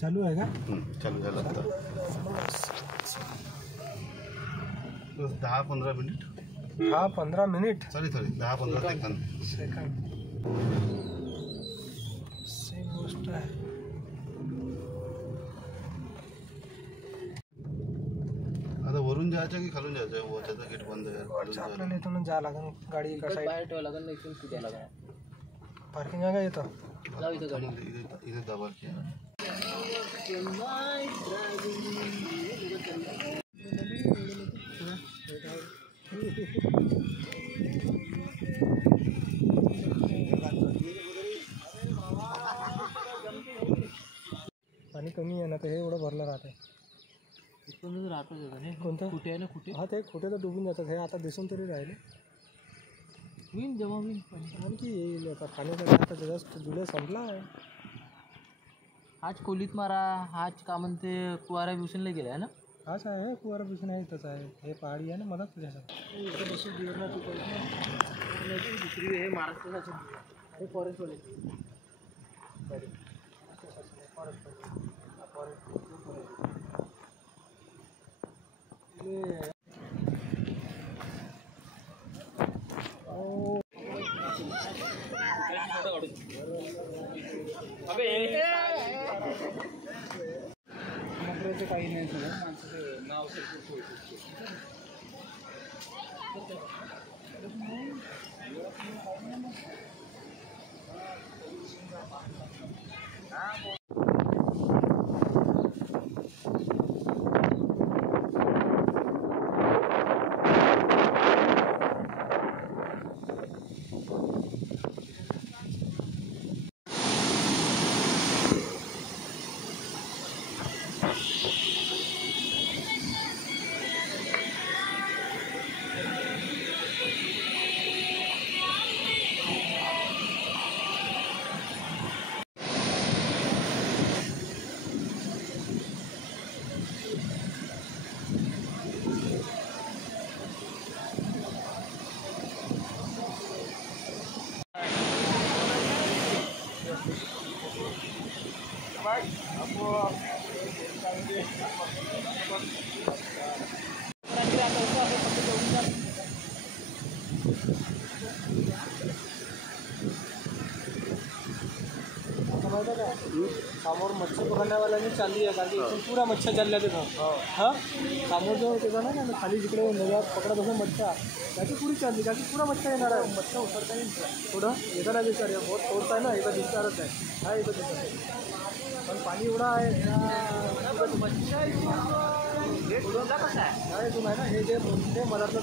चालू आहे का? चालू झालं आता. 10-15 minute. 10-15 minute. Sorry 10-15 second. Same गोष्ट आहे. आता वरून जायचं की खालून जायचं? वरचं गेट बंद आहे. आपल्याला इथून जावं लागेल. गाडी एका साईड बाहेर ठेवावं लागेल, इथून कुठे लागेल. पार्किंग आहे का इथं? जाऊ इथं गाडी. इथे दबा की पाणी कमी आहे ना, तर हे एवढं भरलं राहते. इथूनच राहतो हे कोणतं कुठे आहे ना कुठे. हा ते कुठे तर डुबून जातात. हे आता दिसून तरी राहिले. होईन जमा होईन. आणखी येईल आता. पाणी आता जस्ट जुलै संपला आहे. आज खोलीत मारा. आज का म्हणते कुवारा भूषणला गेला आहे ना. हाच आहे कुवारा भूषण आहे. इथंच आहे. हे पहाडी आहे ना मधात तुझ्यासाठी. इथं बसून गिरणा तू दुसरी हे महाराष्ट्राचं हे फॉरेस्टवाले. काही नाही सगळं माणसाचं नाव समोर मच्छर पकडण्यावाल्याने चालली आहे. कारण की इथून पुरा मच्छर चालल्या तिथं. हां समोर जो त्याचा ना खाली जिकडे नव्यात पकडत असं मच्छर त्याची पुरी चालली. कारण की पुरा मच्छर येणार आहे. मच्छर उतरता येईल थोडं. एकाला विचार बहुत थोडता आहे ना. एका दिवसावरच आहे. हा एका दिवसात पण पाणी एवढं आहे. मच्छर कसं आहे. हे तुम्ही आहे ना. हे जे मधातलं